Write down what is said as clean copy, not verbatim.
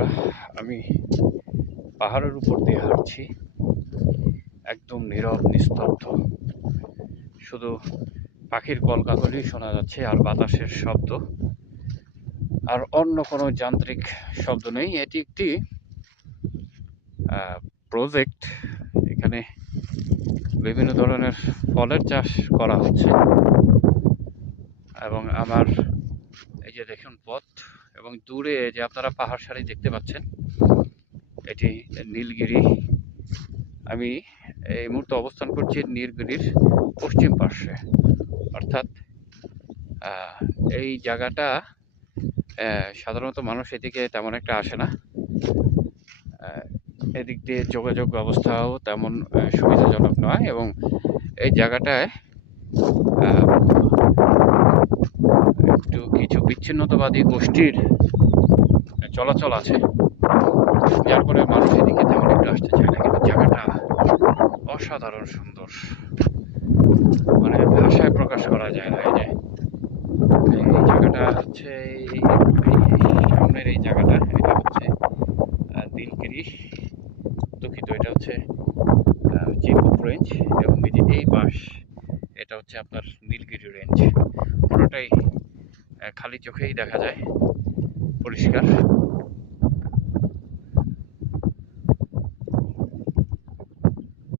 বন্ধুরা, আমি পাহাড়ের উপর দিয়ে হাঁটছি। একদম নীরব নিস্তব্ধ, শুধু পাখির কলকাকলি শোনা যাচ্ছে আর বাতাসের শব্দ, আর অন্য কোনো যান্ত্রিক শব্দ নেই। এটি একটি প্রজেক্ট। এখানে বিভিন্ন ধরনের ফলের চাষ করা হচ্ছে এবং আমার এই যে দেখুন পথ, এবং দূরে যে আপনারা পাহাড় সারি দেখতে পাচ্ছেন, এটি নীলগিরি। আমি এই মুহূর্তে অবস্থান করছি নীলগিরির পশ্চিম পার্শ্বে, অর্থাৎ এই জায়গাটা সাধারণত মানুষ এদিকে তেমন একটা আসে না। এদিক দিয়ে যোগাযোগ ব্যবস্থাও তেমন সুবিধাজনক নয়, এবং এই জায়গাটায় একটু কিছু বিচ্ছিন্নতাবাদী গোষ্ঠীর চলাচল আছে, যার ফলে মানুষ এদিকে তেমন একটু আসতে চায় না। কিন্তু জায়গাটা অসাধারণ সুন্দর, মানে ভাষায় প্রকাশ করা যায় না। এই জায়গাটা হচ্ছে সামনের এই জায়গাটা, এটা হচ্ছে নীলগিরি, দুঃখিত, এটা হচ্ছে চিনকুপ রেঞ্জ, এবং এই যে এই পাশ এটা হচ্ছে আপনার নীলগিরি রেঞ্জ। পুরোটাই খালি চোখেই দেখা যায়, পরিষ্কার।